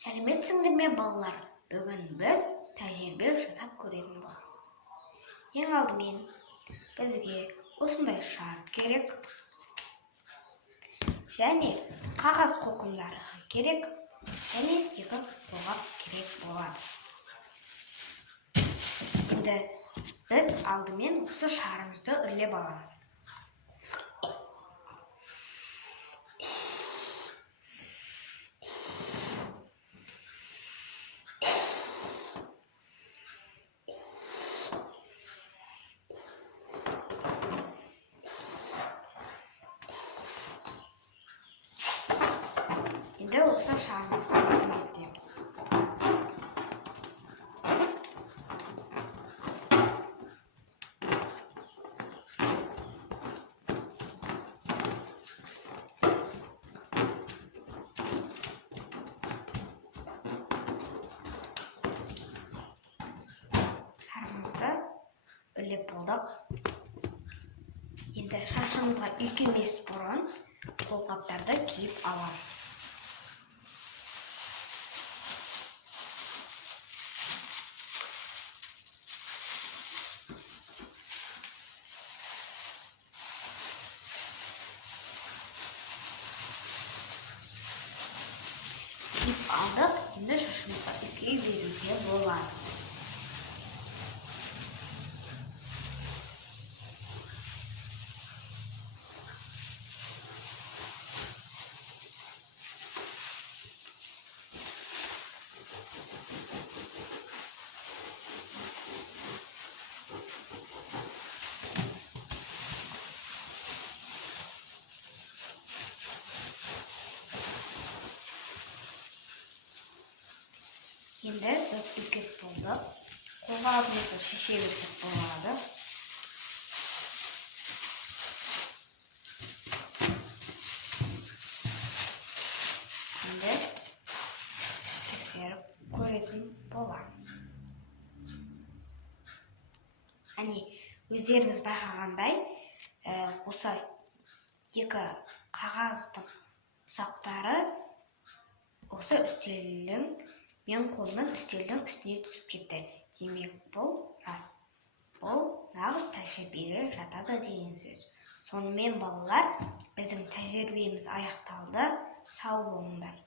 Сәлеметсіңдер ме балалар? Бүгін біз тәжірибе жасап көретін боламыз. Ең алдымен бізге осындай шар керек және қағаз қоқымдары керек және екі қолғап керек болады. Енді біз алдымен осы шарымызды үрлеп аламыз. Енді осы шарымызды үрлетеміз. Шарымызды үрлеп болдық. Енді шашымызға үйкелмес бұрын қолғаптарды киіп аламыз. Киіп алдық, енді шашымызға үйкей беруге болады. Енді біз үлкеп болдық. Қолғабымызды шеше берсек болады. Енді тексеріп көретін боламыз. Өздеріңіз байқағандай, осы екі қағаздың ұсақтары осы үстелдің мен қолынан үстелдің үстіне түсіп кетті. Демек, бұл рас. Бұл нағыз тәжірибеге жатады деген сөз. Сонымен балалар, біздің тәжірибеміз аяқталды. Сау болыңдар.